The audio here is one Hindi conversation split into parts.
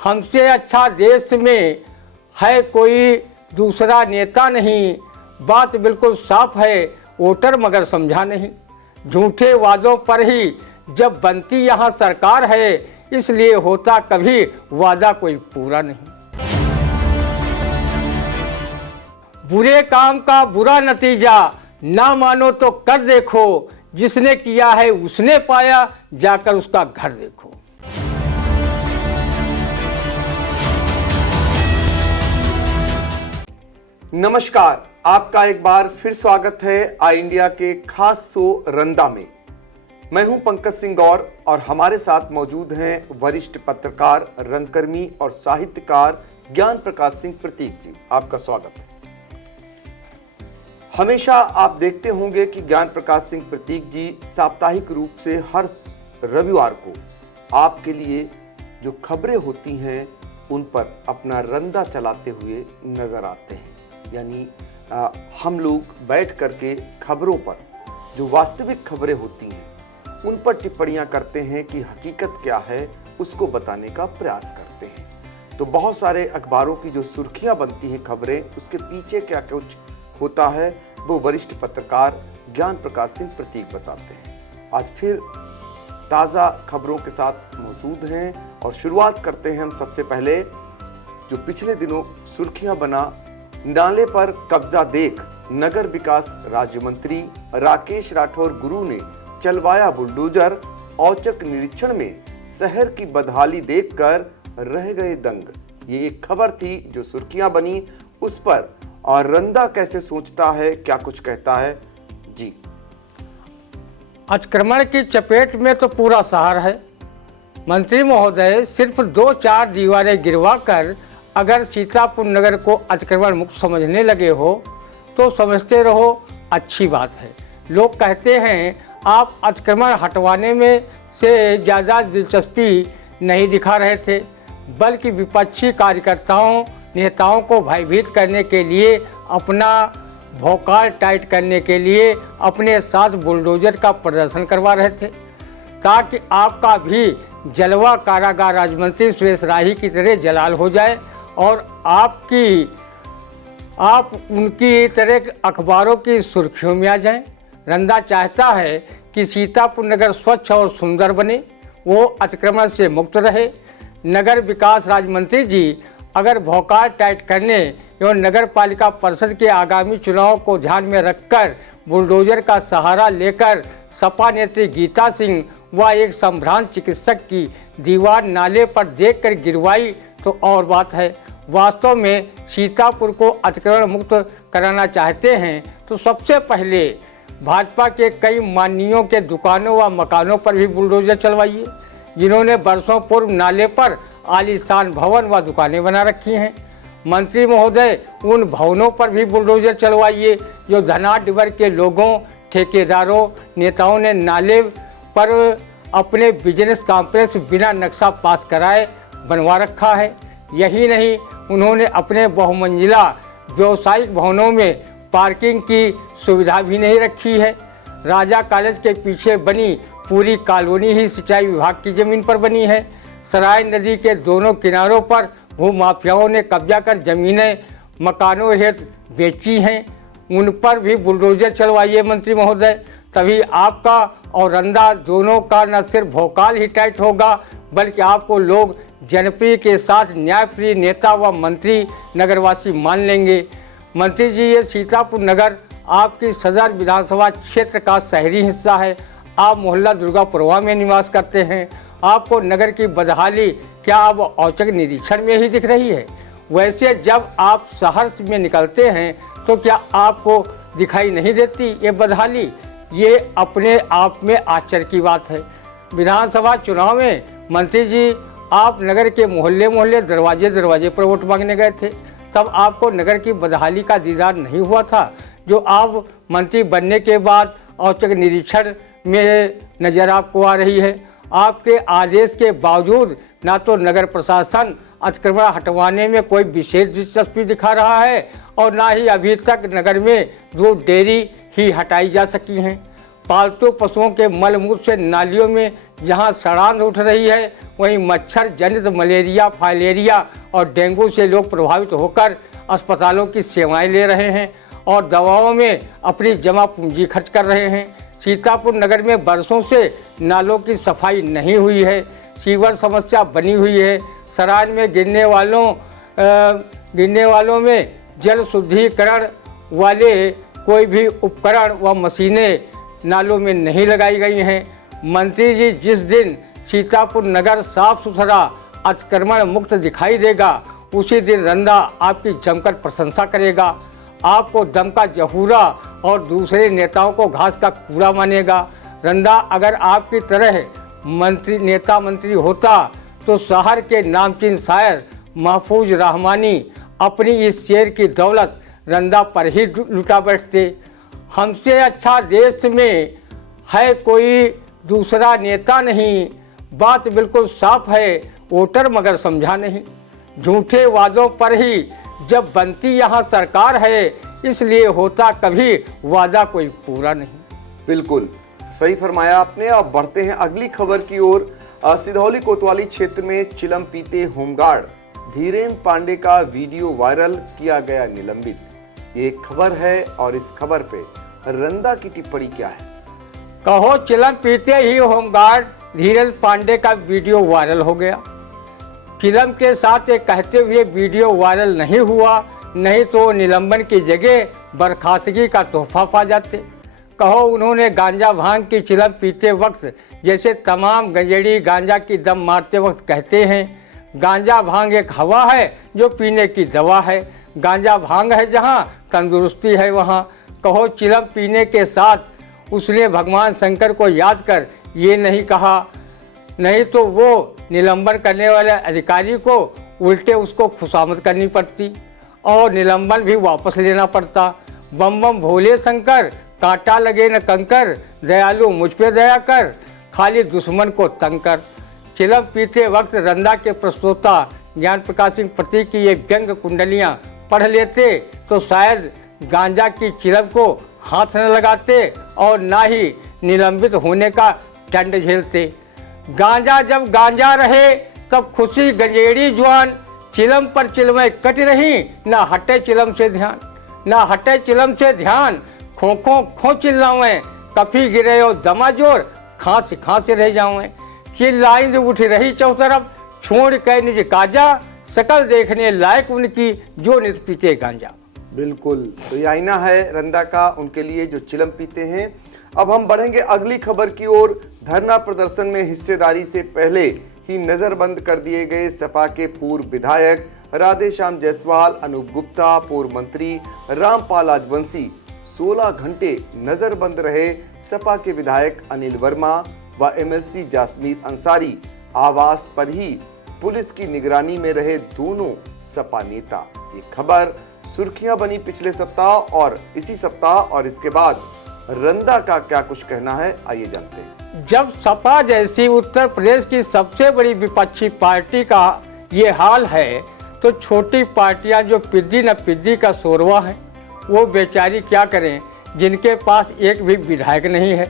हमसे अच्छा देश में है कोई दूसरा नेता नहीं। बात बिल्कुल साफ है, वोटर मगर समझा नहीं। झूठे वादों पर ही जब बनती यहाँ सरकार है, इसलिए होता कभी वादा कोई पूरा नहीं। बुरे काम का बुरा नतीजा ना मानो तो कर देखो, जिसने किया है उसने पाया, जाकर उसका घर देखो। नमस्कार, आपका एक बार फिर स्वागत है आई इंडिया के खास शो रंदा में। मैं हूं पंकज सिंह गौर और हमारे साथ मौजूद हैं वरिष्ठ पत्रकार, रंगकर्मी और साहित्यकार ज्ञान प्रकाश सिंह प्रतीक जी। आपका स्वागत है। हमेशा आप देखते होंगे कि ज्ञान प्रकाश सिंह प्रतीक जी साप्ताहिक रूप से हर रविवार को आपके लिए जो खबरें होती हैं उन पर अपना रंदा चलाते हुए नजर आते हैं। यानी हम लोग बैठ करके खबरों पर जो वास्तविक खबरें होती हैं उन पर टिप्पणियां करते हैं कि हकीकत क्या है, उसको बताने का प्रयास करते हैं। तो बहुत सारे अखबारों की जो सुर्खियां बनती हैं खबरें, उसके पीछे क्या कुछ होता है वो वरिष्ठ पत्रकार ज्ञान प्रकाश सिंह प्रतीक बताते हैं। आज फिर ताज़ा खबरों के साथ मौजूद हैं और शुरुआत करते हैं हम सबसे पहले जो पिछले दिनों सुर्खियां बना, नाले पर कब्जा देख नगर विकास राज्य मंत्री राकेश राठौर गुरु ने चलवाया बुलडोजर। औचक निरीक्षण में शहर की बदहाली देखकर रह गए दंग। ये एक खबर थी जो सुर्खियां बनी, उस पर और रंदा कैसे सोचता है, क्या कुछ कहता है जी। अतिक्रमण की चपेट में तो पूरा शहर है। मंत्री महोदय सिर्फ 2-4 दीवारें गिरवा कर अगर सीतापुर नगर को अतिक्रमण मुक्त समझने लगे हो तो समझते रहो, अच्छी बात है। लोग कहते हैं आप अतिक्रमण हटवाने में से ज़्यादा दिलचस्पी नहीं दिखा रहे थे, बल्कि विपक्षी कार्यकर्ताओं नेताओं को भयभीत करने के लिए, अपना भौकाल टाइट करने के लिए अपने साथ बुलडोजर का प्रदर्शन करवा रहे थे, ताकि आपका भी जलवा कारागार राज्य मंत्री सुरेश राही की तरह जलाल हो जाए और आप उनकी तरह अखबारों की सुर्खियों में आ जाएं। रंदा चाहता है कि सीतापुर नगर स्वच्छ और सुंदर बने, वो अतिक्रमण से मुक्त रहे। नगर विकास राज्य मंत्री जी अगर भौकाल टाइट करने एवं नगर पालिका परिषद के आगामी चुनाव को ध्यान में रखकर बुलडोजर का सहारा लेकर सपा नेत्री गीता सिंह व एक संभ्रांत चिकित्सक की दीवार नाले पर देखकर गिरवाई तो और बात है। वास्तव में सीतापुर को अतिक्रमण मुक्त कराना चाहते हैं तो सबसे पहले भाजपा के कई मानियों के दुकानों व मकानों पर भी बुलडोजर चलवाइए, जिन्होंने वर्षों पूर्व नाले पर आलीशान भवन व दुकानें बना रखी हैं। मंत्री महोदय उन भवनों पर भी बुलडोजर चलवाइए जो धनाढ्य वर्ग के लोगों, ठेकेदारों, नेताओं ने नाले पर अपने बिजनेस कॉम्प्लेक्स बिना नक्शा पास कराए बनवा रखा है। यही नहीं, उन्होंने अपने बहुमंजिला व्यवसायिक भवनों में पार्किंग की सुविधा भी नहीं रखी है। राजा कॉलेज के पीछे बनी पूरी कॉलोनी ही सिंचाई विभाग की ज़मीन पर बनी है। सराय नदी के दोनों किनारों पर भूमाफियाओं ने कब्जा कर जमीनें मकानों हेतु बेची हैं, उन पर भी बुलडोजर चलवाइए मंत्री महोदय। तभी आपका और रंदा दोनों का न सिर्फ भौकाल ही टाइट होगा, बल्कि आपको लोग जनप्रिय के साथ न्यायप्रिय नेता व मंत्री नगरवासी मान लेंगे। मंत्री जी, ये सीतापुर नगर आपकी सदर विधानसभा क्षेत्र का शहरी हिस्सा है। आप मोहल्ला दुर्गापुरवा में निवास करते हैं। आपको नगर की बदहाली क्या अब औचक निरीक्षण में ही दिख रही है? वैसे जब आप शहर में निकलते हैं तो क्या आपको दिखाई नहीं देती ये बदहाली? ये अपने आप में आश्चर्य की बात है। विधानसभा चुनाव में मंत्री जी आप नगर के मोहल्ले मोहल्ले, दरवाजे दरवाजे पर वोट मांगने गए थे, तब आपको नगर की बदहाली का दीदार नहीं हुआ था जो आप मंत्री बनने के बाद औचक निरीक्षण में नज़र आपको आ रही है। आपके आदेश के बावजूद ना तो नगर प्रशासन अतिक्रमण हटवाने में कोई विशेष दिलचस्पी दिखा रहा है और ना ही अभी तक नगर में 2 डेयरी ही हटाई जा सकी हैं। पालतू पशुओं के मलमूत्र से नालियों में जहां सड़ांध उठ रही है, वहीं मच्छर जनित मलेरिया, फाइलेरिया और डेंगू से लोग प्रभावित होकर अस्पतालों की सेवाएं ले रहे हैं और दवाओं में अपनी जमा पूंजी खर्च कर रहे हैं। सीतापुर नगर में बरसों से नालों की सफाई नहीं हुई है, सीवर समस्या बनी हुई है। सराज में गिरने वालों में जल शुद्धिकरण वाले कोई भी उपकरण व मशीनें नालों में नहीं लगाई गई हैं। मंत्री जी जिस दिन सीतापुर नगर साफ सुथरा अतिक्रमण मुक्त दिखाई देगा, उसी दिन रंदा आपकी जमकर प्रशंसा करेगा, आपको दम का जहूरा और दूसरे नेताओं को घास का कूड़ा मानेगा। रंदा अगर आपकी तरह नेता मंत्री होता तो शहर के नामचीन शायर महफूज रहमानी अपनी इस शेर की दौलत रंदा पर ही लुटा बैठते। हमसे अच्छा देश में है कोई दूसरा नेता नहीं, बात बिल्कुल साफ है, वोटर मगर समझा नहीं। झूठे वादों पर ही जब बनती यहाँ सरकार है, इसलिए होता कभी वादा कोई पूरा नहीं। बिल्कुल सही फरमाया आपने। अब बढ़ते हैं अगली खबर की ओर। सिधौली कोतवाली क्षेत्र में चिलम पीते होमगार्ड धीरेन्द्र पांडे का वीडियो वायरल, किया गया निलंबित। ये एक खबर है और इस खबर पे रंदा की टिप्पणी क्या है? कहो चिलम पीते ही होमगार्ड धीरेन्द्र पांडे का वीडियो वायरल हो गया। फिल्म के साथ ये कहते हुए वीडियो वायरल नहीं हुआ, नहीं तो निलंबन की जगह बर्खास्तगी का तोहफा पा जाते। कहो उन्होंने गांजा भांग की चिलम पीते वक्त जैसे तमाम गंजेड़ी गांजा की दम मारते वक्त कहते हैं, गांजा भांग एक हवा है जो पीने की दवा है, गांजा भांग है जहाँ तंदुरुस्ती है वहाँ। कहो चिलम पीने के साथ उसने भगवान शंकर को याद कर ये नहीं कहा, नहीं तो वो निलंबन करने वाले अधिकारी को उल्टे उसको खुशामद करनी पड़ती और निलंबन भी वापस लेना पड़ता। बम बम भोले शंकर, कांटा लगे न कंकर, दयालु मुझ पे दया कर, खाली दुश्मन को तंग कर। चिलम पीते वक्त रंदा के प्रस्तोता ज्ञान प्रकाश सिंह प्रतीक की ये व्यंग कुंडलियाँ पढ़ लेते तो शायद गांजा की चिलम को हाथ न लगाते और ना ही निलंबित होने का दंड झेलते। गांजा जब गांजा रहे तब खुशी गंजेड़ी जुआन, चिलम पर चिलमें कट रही, ना हटे चिलम से ध्यान, ना हटे चिलम से ध्यान, खो खो खो चिल्लावें, कफी गिरे और दमा जोर, खांसी खांसी रह जावें। चिल्लाइंद उठ रही चौतरफ, छोड़ के निज काजा, सकल देखने लायक उनकी जो नित पीते गांजा। बिल्कुल, तो ये आईना है रंदा का उनके लिए जो चिलम पीते हैं। अब हम बढ़ेंगे अगली खबर की ओर। धरना प्रदर्शन में हिस्सेदारी से पहले ही नजरबंद कर दिए गए सपा के पूर्व विधायक राधेश्याम जायसवाल, अनूप गुप्ता, पूर्व मंत्री रामपाल राजवंशी 16 घंटे नजरबंद रहे। सपा के विधायक अनिल वर्मा व एमएलसी जासमीर अंसारी आवास पर ही पुलिस की निगरानी में रहे दोनों सपा नेता। ये खबर सुर्खियां बनी पिछले सप्ताह और इसी सप्ताह, और इसके बाद रंदा का क्या कुछ कहना है, आइए जानते हैं। जब सपा जैसी उत्तर प्रदेश की सबसे बड़ी विपक्षी पार्टी का ये हाल है तो छोटी पार्टियां जो पिद्दी न पिद्दी का शोरवा है, वो बेचारी क्या करें जिनके पास एक भी विधायक नहीं है।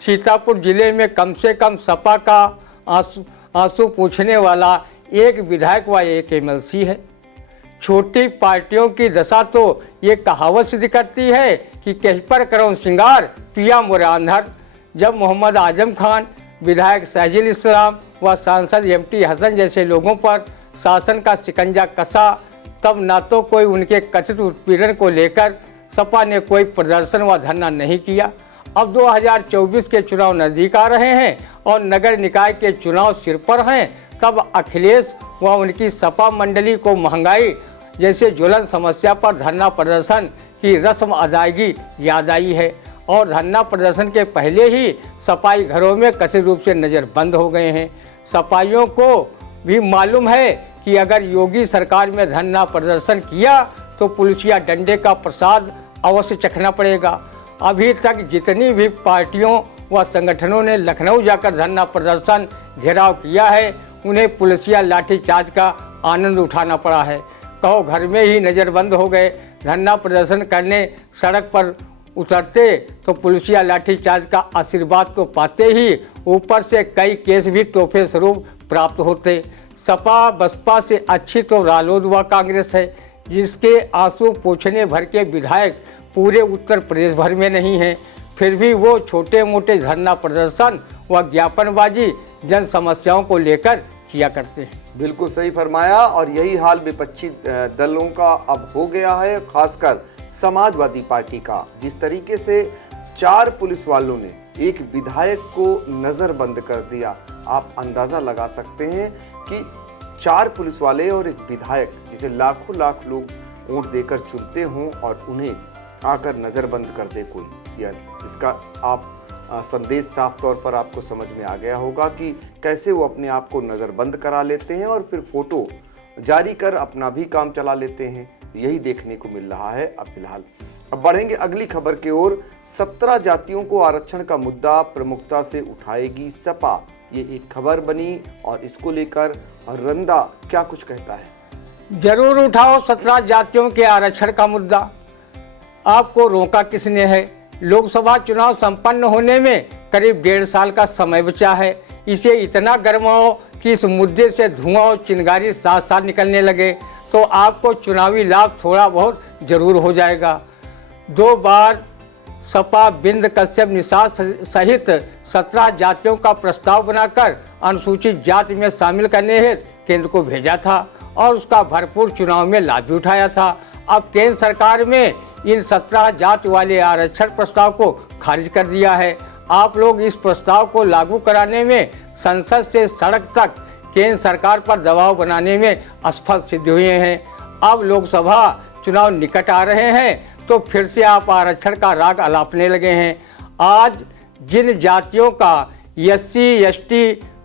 सीतापुर जिले में कम से कम सपा का आंसू पूछने वाला एक विधायक व एक एमएलसी है। छोटी पार्टियों की दशा तो ये कहावत सिद्ध करती है कि कहीं पर करो सिंगार पिया मोरे आंधर। जब मोहम्मद आजम खान, विधायक साजिल इस्लाम व सांसद एमटी हसन जैसे लोगों पर शासन का शिकंजा कसा, तब ना तो कोई उनके कथित उत्पीड़न को लेकर सपा ने कोई प्रदर्शन व धरना नहीं किया। अब 2024 के चुनाव नज़दीक आ रहे हैं और नगर निकाय के चुनाव सिर पर हैं, तब अखिलेश व उनकी सपा मंडली को महंगाई जैसे ज्वलन समस्या पर धरना प्रदर्शन की रस्म अदायगी याद आई है और धरना प्रदर्शन के पहले ही सफाई घरों में कथित रूप से नज़रबंद हो गए हैं। सफाइयों को भी मालूम है कि अगर योगी सरकार में धरना प्रदर्शन किया तो पुलिसिया डंडे का प्रसाद अवश्य चखना पड़ेगा। अभी तक जितनी भी पार्टियों व संगठनों ने लखनऊ जाकर धरना प्रदर्शन घेराव किया है, उन्हें पुलिसिया लाठीचार्ज का आनंद उठाना पड़ा है। कहो घर में ही नज़रबंद हो गए। धरना प्रदर्शन करने सड़क पर उतरते तो पुलिसिया लाठीचार्ज का आशीर्वाद तो पाते ही ऊपर से कई केस भी तोहफे स्वरूप प्राप्त होते। सपा बसपा से अच्छी तो रालोद व कांग्रेस है, जिसके आंसू पोंछने भर के विधायक पूरे उत्तर प्रदेश भर में नहीं हैं। फिर भी वो छोटे मोटे धरना प्रदर्शन व ज्ञापनबाजी जन समस्याओं को लेकर किया करते हैं। बिल्कुल सही फरमाया। और यही हाल विपक्षी दलों का अब हो गया है, खासकर समाजवादी पार्टी का। जिस तरीके से 4 पुलिस वालों ने एक विधायक को नजरबंद कर दिया, आप अंदाजा लगा सकते हैं कि 4 पुलिस वाले और एक विधायक जिसे लाखों लाख लोग वोट देकर चुनते हों और उन्हें आकर नजरबंद कर दे कोई, या इसका आप संदेश साफ तौर पर आपको समझ में आ गया होगा कि कैसे वो अपने आप को नजरबंद करा लेते हैं और फिर फोटो जारी कर अपना भी काम चला लेते हैं। यही देखने को मिल रहा है अब फिलहाल। अब बढ़ेंगे अगली खबर की ओर। 17 जातियों को आरक्षण का मुद्दा प्रमुखता से उठाएगी सपा, ये एक खबर बनी और इसको लेकर रंदा क्या कुछ कहता है। जरूर उठाओ 17 जातियों के आरक्षण का मुद्दा, आपको रोका किसने है। लोकसभा चुनाव संपन्न होने में करीब 1.5 साल का समय बचा है। इसे इतना गर्माओ कि इस मुद्दे से धुआं और चिंगारी साथ साथ निकलने लगे तो आपको चुनावी लाभ थोड़ा बहुत जरूर हो जाएगा। 2 बार सपा बिंद कश्यप निषाद सहित 17 जातियों का प्रस्ताव बनाकर अनुसूचित जाति में शामिल करने हेतु केंद्र को भेजा था और उसका भरपूर चुनाव में लाभ भी उठाया था। अब केंद्र सरकार में इन 17 जाति वाले आरक्षण प्रस्ताव को खारिज कर दिया है। आप लोग इस प्रस्ताव को लागू कराने में संसद से सड़क तक केंद्र सरकार पर दबाव बनाने में असफल सिद्ध हुए हैं। अब लोकसभा चुनाव निकट आ रहे हैं तो फिर से आप आरक्षण का राग अलापने लगे हैं। आज जिन जातियों का SC ST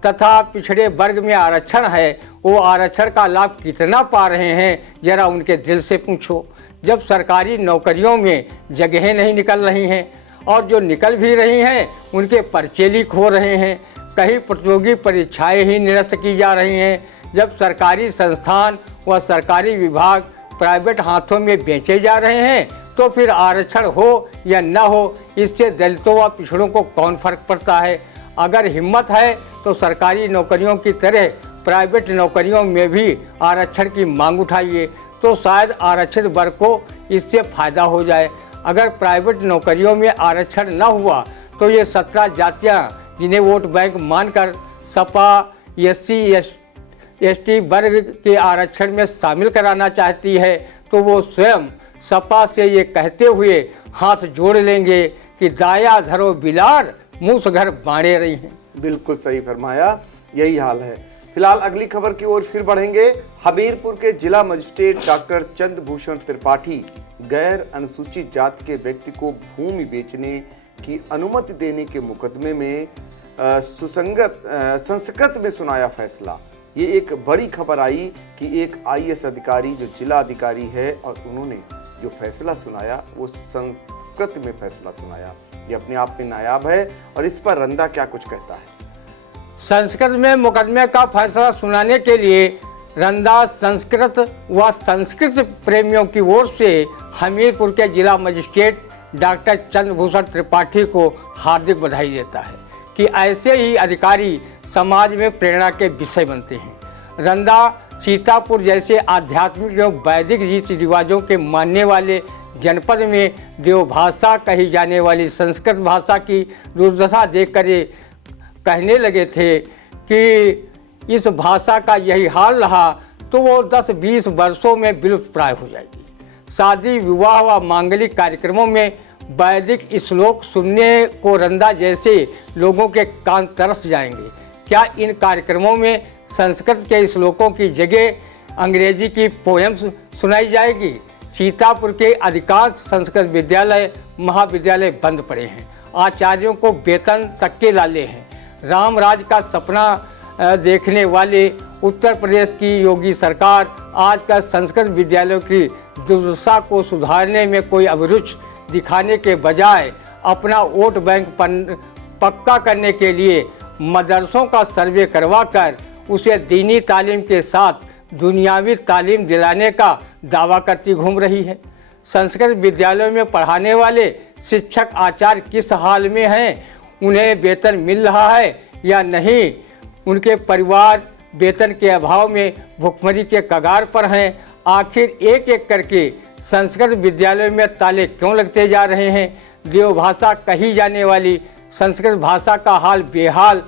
तथा पिछड़े वर्ग में आरक्षण है, वो आरक्षण का लाभ कितना पा रहे हैं, जरा उनके दिल से पूछो। जब सरकारी नौकरियों में जगहें नहीं निकल रही हैं और जो निकल भी रही हैं उनके पर्चे लीक हो रहे हैं, कहीं प्रतियोगी परीक्षाएं ही निरस्त की जा रही हैं, जब सरकारी संस्थान व सरकारी विभाग प्राइवेट हाथों में बेचे जा रहे हैं, तो फिर आरक्षण हो या न हो इससे दलितों व पिछड़ों को कौन फर्क पड़ता है। अगर हिम्मत है तो सरकारी नौकरियों की तरह प्राइवेट नौकरियों में भी आरक्षण की मांग उठाइए, तो शायद आरक्षित वर्ग को इससे फायदा हो जाए। अगर प्राइवेट नौकरियों में आरक्षण न हुआ तो ये 17 जातियां जिन्हें वोट बैंक मानकर सपा SC ST वर्ग के आरक्षण में शामिल कराना चाहती है, तो वो स्वयं सपा से ये कहते हुए हाथ जोड़ लेंगे कि दाया धरो बिलार मूस घर बांटे रही हैं। बिल्कुल सही फरमाया, यही हाल है। फिलहाल अगली खबर की ओर फिर बढ़ेंगे। हमीरपुर के जिला मजिस्ट्रेट डॉक्टर चंद्रभूषण त्रिपाठी गैर अनुसूचित जाति के व्यक्ति को भूमि बेचने की अनुमति देने के मुकदमे में संस्कृत में सुनाया फैसला। ये एक बड़ी खबर आई कि एक IAS अधिकारी जो जिला अधिकारी है और उन्होंने जो फैसला सुनाया वो संस्कृत में फैसला सुनाया। ये अपने आप में नायाब है और इस पर रंदा क्या कुछ कहता है। संस्कृत में मुकदमे का फैसला सुनाने के लिए रंदा संस्कृत व संस्कृत प्रेमियों की ओर से हमीरपुर के जिला मजिस्ट्रेट डॉक्टर चंद्रभूषण त्रिपाठी को हार्दिक बधाई देता है कि ऐसे ही अधिकारी समाज में प्रेरणा के विषय बनते हैं। रंदा सीतापुर जैसे आध्यात्मिक एवं वैदिक रीति रिवाजों के मानने वाले जनपद में देवभाषा कही जाने वाली संस्कृत भाषा की दुर्दशा देखकर ये कहने लगे थे कि इस भाषा का यही हाल रहा तो वो 10-20 वर्षों में विलुप्त प्राय हो जाएगी। शादी विवाह व मांगलिक कार्यक्रमों में वैदिक श्लोक सुनने को रंदा जैसे लोगों के कान तरस जाएंगे। क्या इन कार्यक्रमों में संस्कृत के श्लोकों की जगह अंग्रेजी की पोएम्स सुनाई जाएगी? सीतापुर के अधिकांश संस्कृत विद्यालय महाविद्यालय बंद पड़े हैं, आचार्यों को वेतन तक के लाले हैं। राम राज का सपना देखने वाले उत्तर प्रदेश की योगी सरकार आजकल संस्कृत विद्यालयों की दुर्दशा को सुधारने में कोई अभिरुचि दिखाने के बजाय अपना वोट बैंक पक्का करने के लिए मदरसों का सर्वे करवाकर उसे दीनी तालीम के साथ दुनियावी तालीम दिलाने का दावा करती घूम रही है। संस्कृत विद्यालयों में पढ़ाने वाले शिक्षक आचार्य किस हाल में हैं, उन्हें वेतन मिल रहा है या नहीं, उनके परिवार वेतन के अभाव में भुखमरी के कगार पर हैं। आखिर एक एक करके संस्कृत विद्यालयों में ताले क्यों लगते जा रहे हैं। देवभाषा कही जाने वाली संस्कृत भाषा का हाल बेहाल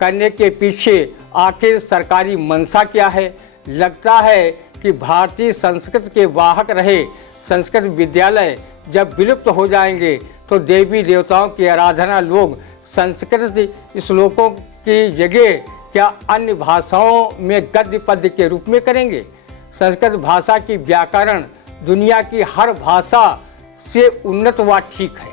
करने के पीछे आखिर सरकारी मंशा क्या है। लगता है कि भारतीय संस्कृत के वाहक रहे संस्कृत विद्यालय जब विलुप्त हो जाएंगे तो देवी देवताओं की आराधना लोग संस्कृत श्लोकों की जगह क्या अन्य भाषाओं में गद्य पद्य के रूप में करेंगे। संस्कृत भाषा की व्याकरण दुनिया की हर भाषा से उन्नत व ठीक है।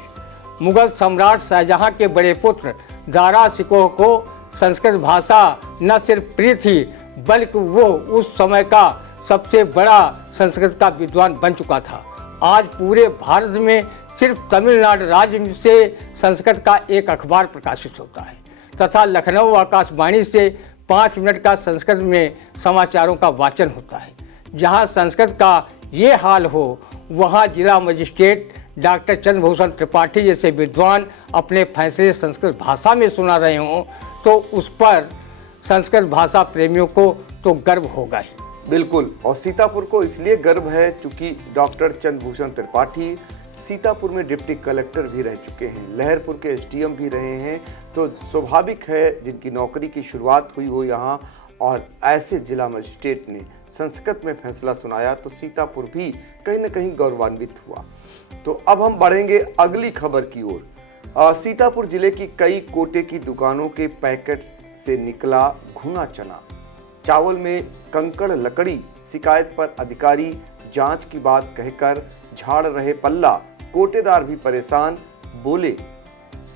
मुगल सम्राट शाहजहां के बड़े पुत्र दारा शिकोह को संस्कृत भाषा न सिर्फ प्रिय थी बल्कि वो उस समय का सबसे बड़ा संस्कृत का विद्वान बन चुका था। आज पूरे भारत में सिर्फ तमिलनाडु राज्य से संस्कृत का एक अखबार प्रकाशित होता है तथा लखनऊ आकाशवाणी से 5 मिनट का संस्कृत में समाचारों का वाचन होता है। जहां संस्कृत का ये हाल हो वहां जिला मजिस्ट्रेट डॉक्टर चंद्रभूषण त्रिपाठी जैसे विद्वान अपने फैसले संस्कृत भाषा में सुना रहे हों तो उस पर संस्कृत भाषा प्रेमियों को तो गर्व होगा ही। बिल्कुल, और सीतापुर को इसलिए गर्व है क्योंकि डॉक्टर चंद्रभूषण त्रिपाठी सीतापुर में डिप्टी कलेक्टर भी रह चुके हैं, लहरपुर के एसडीएम भी रहे हैं। तो स्वाभाविक है जिनकी नौकरी की शुरुआत हुई हो यहाँ और ऐसे जिला मजिस्ट्रेट ने संस्कृत में फैसला सुनाया तो सीतापुर भी कहीं न कहीं गौरवान्वित हुआ। तो अब हम बढ़ेंगे अगली खबर की ओर। सीतापुर जिले की कई कोटे की दुकानों के पैकेट से निकला घुना चना, चावल में कंकड़ लकड़ी। शिकायत पर अधिकारी जांच की बात कहकर झाड़ रहे पल्ला, कोटेदार भी परेशान, बोले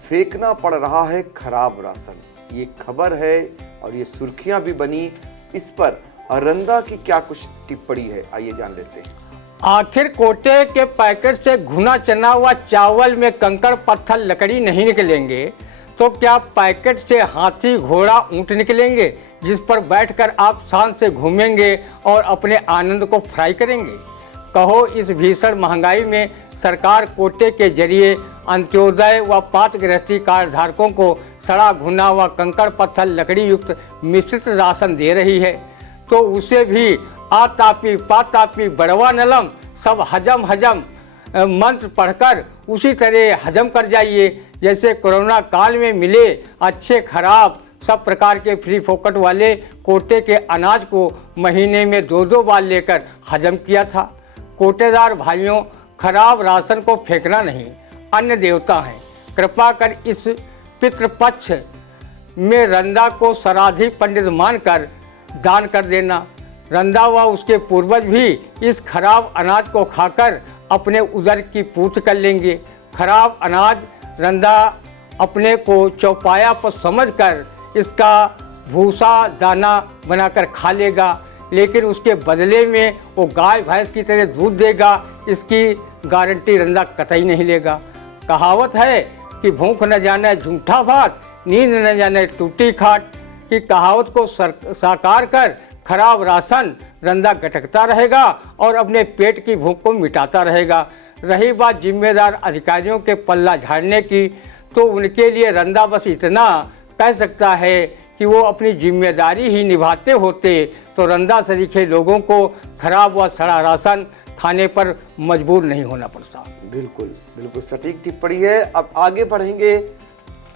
फेंकना पड़ रहा है खराब राशन। ये खबर है और ये सुर्खियां भी बनी। इस पर रंदा की क्या कुछ टिप्पणी है, आइए जान लेते हैं। आखिर कोटे के पैकेट से घुना चना व चावल में कंकड़ पत्थर लकड़ी नहीं निकलेंगे तो क्या पैकेट से हाथी घोड़ा ऊंट निकलेंगे जिस पर बैठकर आप शान से घूमेंगे और अपने आनंद को फ्राई करेंगे। कहो इस भीषण महंगाई में सरकार कोटे के जरिए अंत्योदय व पात्रगृहस्थी कार्ड धारकों को सड़ा घुना व कंकड़ पत्थर लकड़ी युक्त मिश्रित राशन दे रही है तो उसे भी आतापी पातापी बड़वा नलम सब हजम मंत्र पढ़कर उसी तरह हजम कर जाइए जैसे कोरोना काल में मिले अच्छे खराब सब प्रकार के फ्री फोकट वाले कोटे के अनाज को महीने में 2-2 बार लेकर हजम किया था। कोटेदार भाइयों, खराब राशन को फेंकना नहीं, अन्य देवता हैं। कृपा कर इस पितृपक्ष में रंदा को सराधी पंडित मानकर दान कर देना। रंदा व उसके पूर्वज भी इस खराब अनाज को खाकर अपने उदर की पूर्ति कर लेंगे। खराब अनाज रंदा अपने को चौपाया पर समझकर इसका भूसा दाना बनाकर खा लेगा, लेकिन उसके बदले में वो गाय भैंस की तरह दूध देगा, इसकी गारंटी रंदा कतई नहीं लेगा। कहावत है कि भूख न जाने झूठा भात, नींद न जाने टूटी खाट की कहावत को साकार कर खराब राशन रंदा गटकता रहेगा और अपने पेट की भूख को मिटाता रहेगा। रही बात जिम्मेदार अधिकारियों के पल्ला झाड़ने की तो उनके लिए रंदा बस इतना कह सकता है कि वो अपनी जिम्मेदारी ही निभाते होते तो रंदा सरीखे लोगों को खराब व सड़ा राशन खाने पर मजबूर नहीं होना पड़ता। बिल्कुल बिल्कुल सटीक टिप्पणी है। अब आगे बढ़ेंगे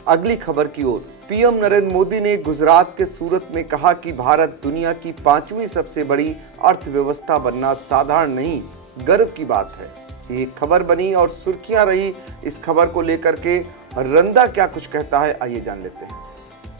अगली खबर की ओर। पीएम नरेंद्र मोदी ने गुजरात के सूरत में कहा कि भारत दुनिया की 5वीं सबसे बड़ी अर्थव्यवस्था बनना साधारण नहीं, गर्व की बात है। ये खबर बनी और सुर्खियां रही। इस खबर को लेकर के रंदा क्या कुछ कहता है, आइए जान लेते हैं।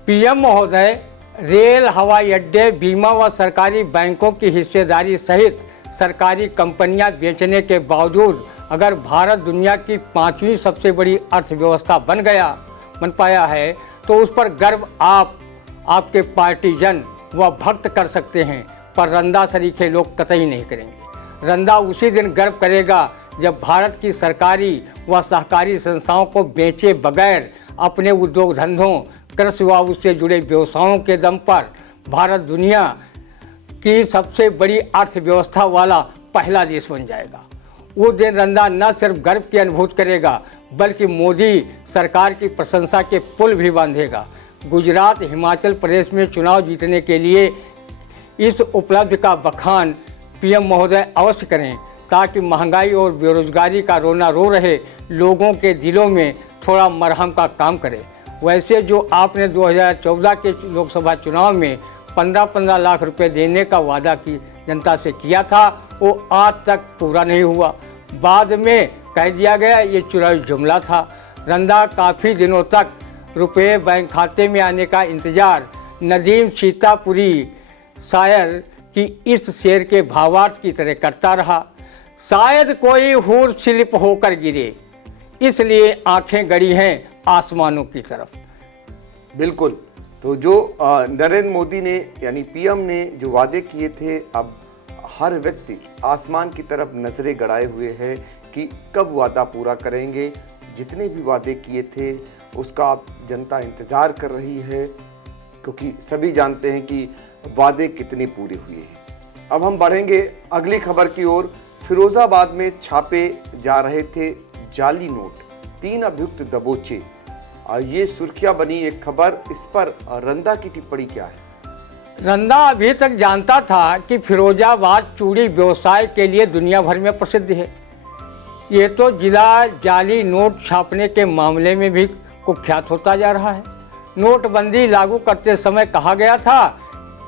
पीएम महोदय, रेल, हवाई अड्डे, बीमा व सरकारी बैंकों की हिस्सेदारी सहित सरकारी कंपनियां बेचने के बावजूद अगर भारत दुनिया की 5वीं सबसे बड़ी अर्थव्यवस्था बन पाया है तो उस पर गर्व आपके पार्टीजन व भक्त कर सकते हैं, पर रंदा सरीखे लोग कतई नहीं करेंगे। रंदा उसी दिन गर्व करेगा जब भारत की सरकारी व सहकारी संस्थाओं को बेचे बगैर अपने उद्योग धंधों, कृषि व उससे जुड़े व्यवसायों के दम पर भारत दुनिया की सबसे बड़ी अर्थव्यवस्था वाला पहला देश बन जाएगा। वो दिन रंदा न सिर्फ गर्व की अनुभूति करेगा बल्कि मोदी सरकार की प्रशंसा के पुल भी बांधेगा। गुजरात हिमाचल प्रदेश में चुनाव जीतने के लिए इस उपलब्धि का बखान पीएम महोदय अवश्य करें ताकि महंगाई और बेरोजगारी का रोना रो रहे लोगों के दिलों में थोड़ा मरहम का काम करे। वैसे जो आपने 2014 के लोकसभा चुनाव में 15-15 लाख रुपए देने का वादा की जनता से किया था वो आज तक पूरा नहीं हुआ। बाद में कह दिया गया ये चुनावी जुमला था। रंदा काफ़ी दिनों तक रुपए बैंक खाते में आने का इंतज़ार नदीम सीतापुरी शायर की इस शेर के भावार्थ की तरह करता रहा। शायद कोई हूर स्लिप होकर गिरे इसलिए आंखें गड़ी हैं आसमानों की तरफ। बिल्कुल। तो जो नरेंद्र मोदी ने यानी पीएम ने जो वादे किए थे, अब हर व्यक्ति आसमान की तरफ नजरें गड़ाए हुए है कि कब वादा पूरा करेंगे। जितने भी वादे किए थे उसका अब जनता इंतजार कर रही है, क्योंकि सभी जानते हैं कि वादे कितने पूरे हुए हैं। अब हम बढ़ेंगे अगली खबर की ओर। फिरोजाबाद में छापे जा रहे थे जाली नोट, 3 अभियुक्त दबोचे। ये सुर्खियां बनी एक खबर, इस पर रंदा की टिप्पणी क्या है? रंदा अभी तक जानता था कि फिरोजाबाद चूड़ी व्यवसाय के लिए दुनिया भर में प्रसिद्ध है। ये तो जिला जाली नोट छापने के मामले में भी कुख्यात होता जा रहा है। नोटबंदी लागू करते समय कहा गया था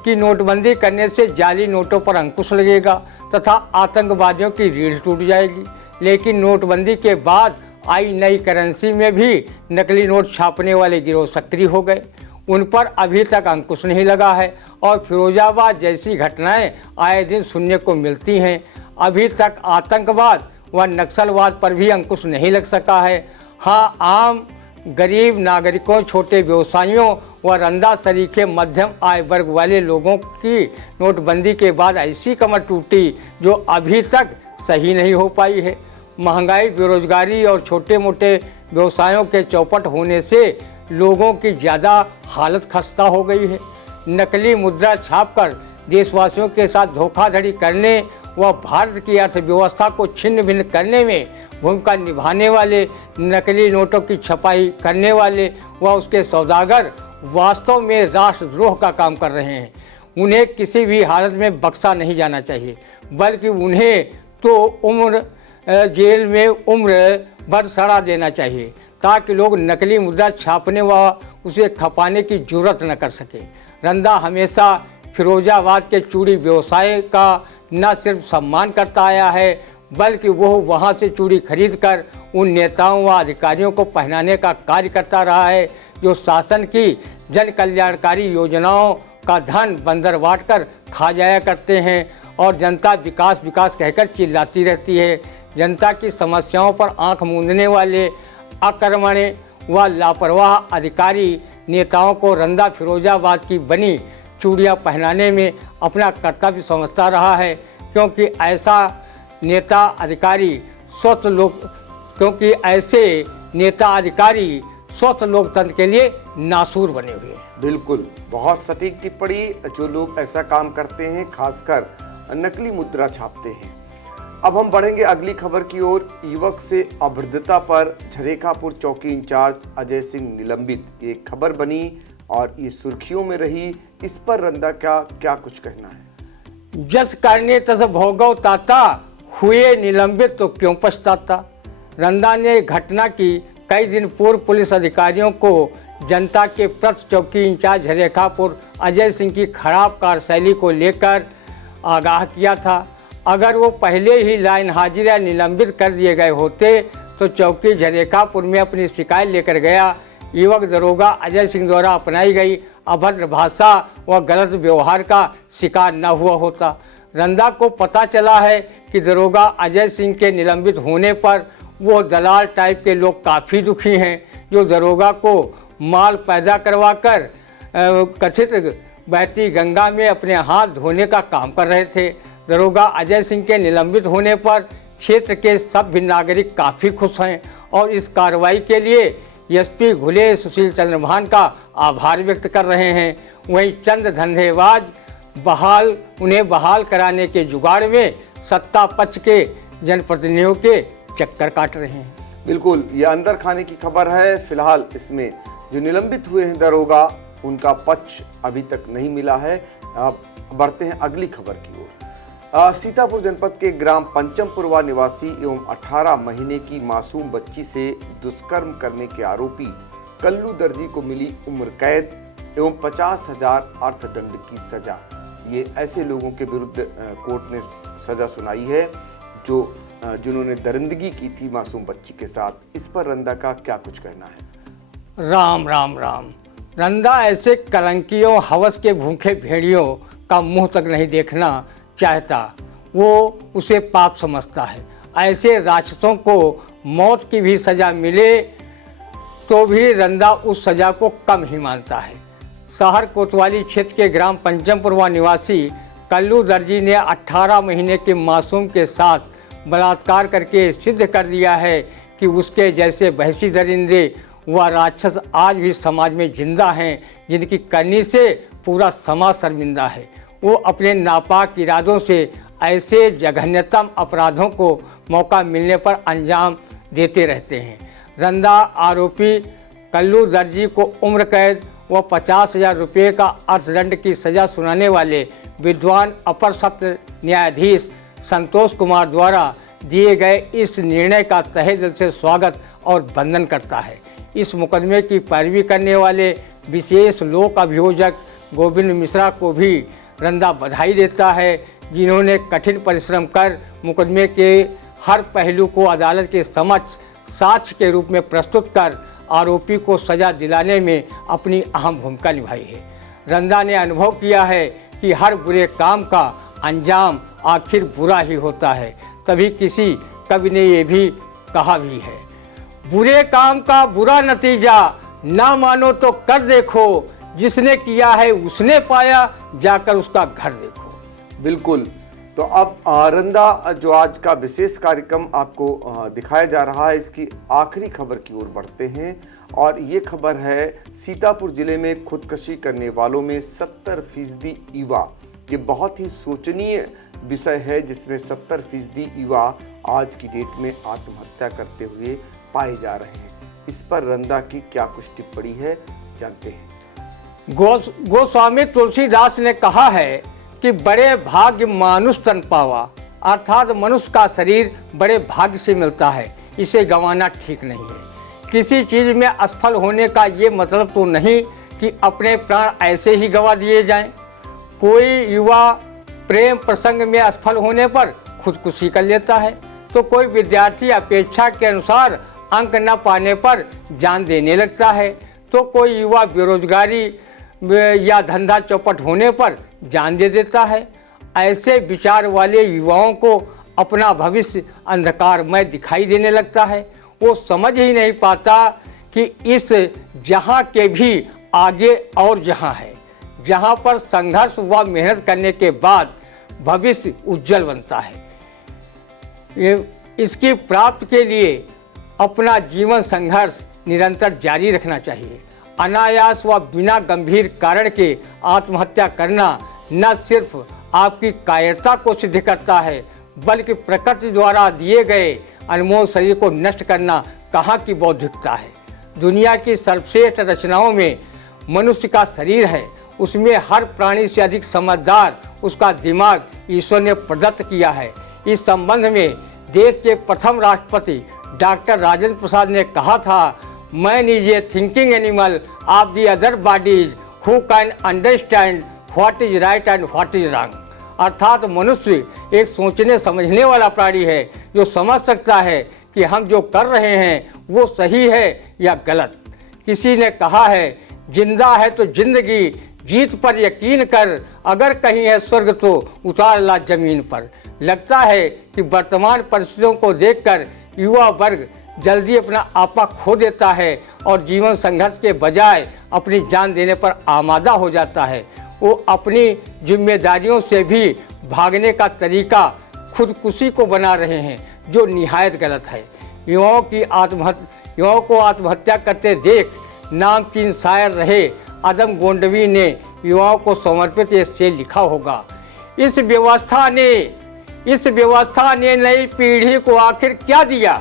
कि नोटबंदी करने से जाली नोटों पर अंकुश लगेगा तथा आतंकवादियों की रीढ़ टूट जाएगी। लेकिन नोटबंदी के बाद आई नई करेंसी में भी नकली नोट छापने वाले गिरोह सक्रिय हो गए। उन पर अभी तक अंकुश नहीं लगा है और फिरोजाबाद जैसी घटनाएं आए दिन सुनने को मिलती हैं। अभी तक आतंकवाद व नक्सलवाद पर भी अंकुश नहीं लग सका है। हाँ, आम गरीब नागरिकों, छोटे व्यवसायियों व रंदा सरीखे मध्यम आय वर्ग वाले लोगों की नोटबंदी के बाद ऐसी कमर टूटी जो अभी तक सही नहीं हो पाई है। महंगाई, बेरोजगारी और छोटे मोटे व्यवसायों के चौपट होने से लोगों की ज़्यादा हालत खस्ता हो गई है। नकली मुद्रा छापकर देशवासियों के साथ धोखाधड़ी करने व भारत की अर्थव्यवस्था को छिन्न भिन्न करने में भूमिका निभाने वाले, नकली नोटों की छपाई करने वाले व उसके सौदागर वास्तव में राष्ट्रद्रोह का काम कर रहे हैं। उन्हें किसी भी हालत में बख्शा नहीं जाना चाहिए, बल्कि उन्हें तो उम्र जेल में उम्र भर सड़ा देना चाहिए ताकि लोग नकली मुद्रा छापने व उसे खपाने की जुर्रत न कर सके। रंदा हमेशा फिरोजाबाद के चूड़ी व्यवसाय का न सिर्फ सम्मान करता आया है बल्कि वह वहां से चूड़ी खरीदकर उन नेताओं व अधिकारियों को पहनाने का कार्य करता रहा है जो शासन की जन कल्याणकारी योजनाओं का धन बंदर बांट कर खा जाया करते हैं और जनता विकास विकास कहकर चिल्लाती रहती है। जनता की समस्याओं पर आंख मूंदने वाले अकर्मण्य व लापरवाह अधिकारी नेताओं को रंदा फिरोजाबाद की बनी चूड़ियाँ पहनाने में अपना कर्तव्य समझता रहा है, क्योंकि ऐसा नेता अधिकारी स्वस्थ लोकतंत्र के लिए नासूर बने हुए हैं। बिल्कुल, बहुत सटीक टिप्पणी। जो लोग ऐसा काम करते हैं, खासकर नकली मुद्रा छापते हैं। अब हम बढ़ेंगे अगली खबर की ओर। युवक से अभद्रता पर झरेखापुर चौकी इंचार्ज अजय सिंह निलंबित, ये खबर बनी और ये सुर्खियों में रही। इस पर रंदा का क्या कुछ कहना है? जस करने तस भोगव ताता, हुए निलंबित तो क्यों पछताता। रंदा ने घटना की कई दिन पूर्व पुलिस अधिकारियों को जनता के प्रति चौकी इंचार्ज झरेखापुर अजय सिंह की खराब कार्यशैली को लेकर आगाह किया था। अगर वो पहले ही लाइन हाजिरा निलंबित कर दिए गए होते तो चौकी झरेखापुर में अपनी शिकायत लेकर गया युवक दरोगा अजय सिंह द्वारा अपनाई गई अभद्र भाषा व गलत व्यवहार का शिकार न हुआ होता। रंदा को पता चला है कि दरोगा अजय सिंह के निलंबित होने पर वो दलाल टाइप के लोग काफ़ी दुखी हैं जो दरोगा को माल पैदा करवाकर कथित बहती गंगा में अपने हाथ धोने का काम कर रहे थे। दरोगा अजय सिंह के निलंबित होने पर क्षेत्र के सभ्य नागरिक काफ़ी खुश हैं और इस कार्रवाई के लिए एसपी घुले सुशील चंद्र भान का आभार व्यक्त कर रहे हैं। वहीं चंद धंधेबाज उन्हें बहाल कराने के जुगाड़ में सत्ता पक्ष के जनप्रतिनिधियों के चक्कर काट रहे हैं। बिल्कुल, ये अंदर खाने की खबर है। फिलहाल इसमें जो निलंबित हुए हैं दरोगा, उनका पक्ष अभी तक नहीं मिला है। बढ़ते हैं अगली खबर की ओर। सीतापुर जनपद के ग्राम पंचमपुरवा निवासी एवं 18 महीने की मासूम बच्ची से दुष्कर्म करने के आरोपी कल्लू दर्जी को मिली उम्र कैद एवं 50,000 अर्थदंड की सजा। ये ऐसे लोगों के विरुद्ध कोर्ट ने सजा सुनाई है जिन्होंने दरिंदगी की थी मासूम बच्ची के साथ। इस पर रंदा का क्या कुछ कहना है? राम राम राम। रंदा ऐसे कलंकियों, हवस के भूखे भेड़ियों का मुंह तक नहीं देखना चाहता, वो उसे पाप समझता है। ऐसे राक्षसों को मौत की भी सजा मिले तो भी रंदा उस सजा को कम ही मानता है। शहर कोतवाली क्षेत्र के ग्राम पंचमपुरवा निवासी कल्लू दर्जी ने 18 महीने के मासूम के साथ बलात्कार करके सिद्ध कर दिया है कि उसके जैसे वहशी दरिंदे व राक्षस आज भी समाज में जिंदा हैं, जिनकी करनी से पूरा समाज शर्मिंदा है। वो अपने नापाक इरादों से ऐसे जघन्यतम अपराधों को मौका मिलने पर अंजाम देते रहते हैं। रंदा आरोपी कल्लू दर्जी को उम्र कैद व 50,000 रुपये का अर्थदंड की सजा सुनाने वाले विद्वान अपर सत्र न्यायाधीश संतोष कुमार द्वारा दिए गए इस निर्णय का तहे दिल से स्वागत और वंदन करता है। इस मुकदमे की पैरवी करने वाले विशेष लोक अभियोजक गोविंद मिश्रा को भी रंदा बधाई देता है, जिन्होंने कठिन परिश्रम कर मुकदमे के हर पहलू को अदालत के समक्ष साक्ष्य के रूप में प्रस्तुत कर आरोपी को सजा दिलाने में अपनी अहम भूमिका निभाई है। रंदा ने अनुभव किया है कि हर बुरे काम का अंजाम आखिर बुरा ही होता है। तभी किसी कवि ने ये भी कहा भी है, बुरे काम का बुरा नतीजा ना मानो तो कर देखो, जिसने किया है उसने पाया, जाकर उसका घर देखो। बिल्कुल। तो अब रंदा जो आज का विशेष कार्यक्रम आपको दिखाया जा रहा है, इसकी आखिरी खबर की ओर बढ़ते हैं। और ये खबर है सीतापुर जिले में खुदकुशी करने वालों में 70% युवा। ये बहुत ही शोचनीय विषय है, जिसमें 70% युवा आज की डेट में आत्महत्या करते हुए पाए जा रहे हैं। इस पर रंदा की क्या कुछ टिप्पणी है, जानते हैं। गोस्वामी तुलसीदास ने कहा है कि बड़े भाग्य मानुष तन पावा, अर्थात मनुष्य का शरीर बड़े भाग्य से मिलता है, इसे गंवाना ठीक नहीं है। किसी चीज़ में असफल होने का ये मतलब तो नहीं कि अपने प्राण ऐसे ही गंवा दिए जाएं। कोई युवा प्रेम प्रसंग में असफल होने पर खुदकुशी कर लेता है, तो कोई विद्यार्थी अपेक्षा के अनुसार अंक न पाने पर जान देने लगता है, तो कोई युवा बेरोजगारी या धंधा चौपट होने पर जान दे देता है। ऐसे विचार वाले युवाओं को अपना भविष्य अंधकारमय दिखाई देने लगता है। वो समझ ही नहीं पाता कि इस जहाँ के भी आगे और जहाँ है, जहाँ पर संघर्ष व मेहनत करने के बाद भविष्य उज्जवल बनता है। इसकी प्राप्ति के लिए अपना जीवन संघर्ष निरंतर जारी रखना चाहिए। अनायास व बिना गंभीर कारण के आत्महत्या करना न सिर्फ आपकी कायरता को सिद्ध करता है, बल्कि प्रकृति द्वारा दिए गए अनमोल शरीर को नष्ट करना कहाँ की बौद्धिकता है। दुनिया की सर्वश्रेष्ठ रचनाओं में मनुष्य का शरीर है, उसमें हर प्राणी से अधिक समझदार उसका दिमाग ईश्वर ने प्रदत्त किया है। इस संबंध में देश के प्रथम राष्ट्रपति डॉक्टर राजेंद्र प्रसाद ने कहा था, man is a thinking animal of the other bodies who can understand what is right and what is wrong. अर्थात मनुष्य एक सोचने समझने वाला प्राणी है, जो समझ सकता है कि हम जो कर रहे हैं वो सही है या गलत। किसी ने कहा है, जिंदा है तो जिंदगी, जीत पर यकीन कर, अगर कहीं है स्वर्ग तो उतार ला जमीन पर। लगता है कि वर्तमान परिस्थितियों को देखकर युवा वर्ग जल्दी अपना आपा खो देता है और जीवन संघर्ष के बजाय अपनी जान देने पर आमादा हो जाता है। वो अपनी जिम्मेदारियों से भी भागने का तरीका खुदकुशी को बना रहे हैं, जो निहायत गलत है। युवाओं को आत्महत्या करते देख नामचीन शायर रहे आदम गोंडवी ने युवाओं को समर्पित ये शेर लिखा होगा, इस व्यवस्था ने इस व्यवस्था ने नई पीढ़ी को आखिर क्या दिया?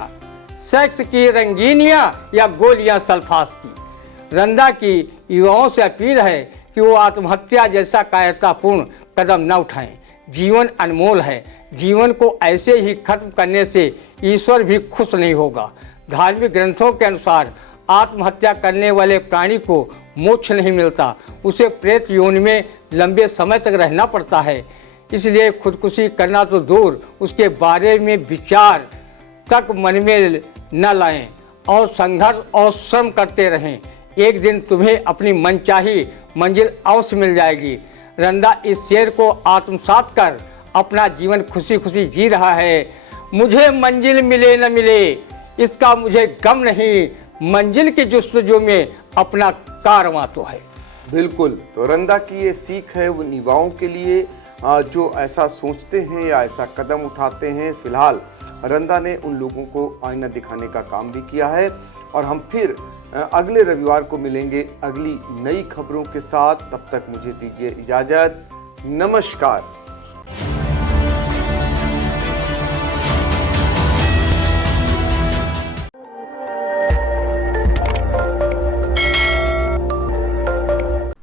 सेक्स की रंगीनियां या गोलियां सल्फास की? रंदा की युवाओं से अपील है कि वो आत्महत्या जैसा कायरतापूर्ण कदम न उठाएं। जीवन अनमोल है। जीवन को ऐसे ही खत्म करने से ईश्वर भी खुश नहीं होगा। धार्मिक ग्रंथों के अनुसार आत्महत्या करने वाले प्राणी को मोक्ष नहीं मिलता, उसे प्रेत योनि में लंबे समय तक रहना पड़ता है। इसलिए खुदकुशी करना तो दूर, उसके बारे में विचार तक मन में न लाएं और संघर्ष और श्रम करते रहें। एक दिन तुम्हें अपनी मनचाही मंजिल अवश्य मिल जाएगी। रंदा इस शेर को आत्मसात कर अपना जीवन खुशी खुशी जी रहा है। मुझे मंजिल मिले न मिले इसका मुझे गम नहीं, मंजिल की जुस्तजू में अपना कारवां तो है। बिल्कुल, तो रंदा की ये सीख है उन युवाओं के लिए जो ऐसा सोचते हैं या ऐसा कदम उठाते हैं। फिलहाल रंदा ने उन लोगों को आईना दिखाने का काम भी किया है और हम फिर अगले रविवार को मिलेंगे अगली नई खबरों के साथ। तब तक मुझे दीजिए इजाजत। नमस्कार।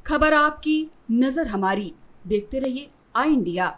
खबर आपकी, नजर हमारी। देखते रहिए आई इंडिया।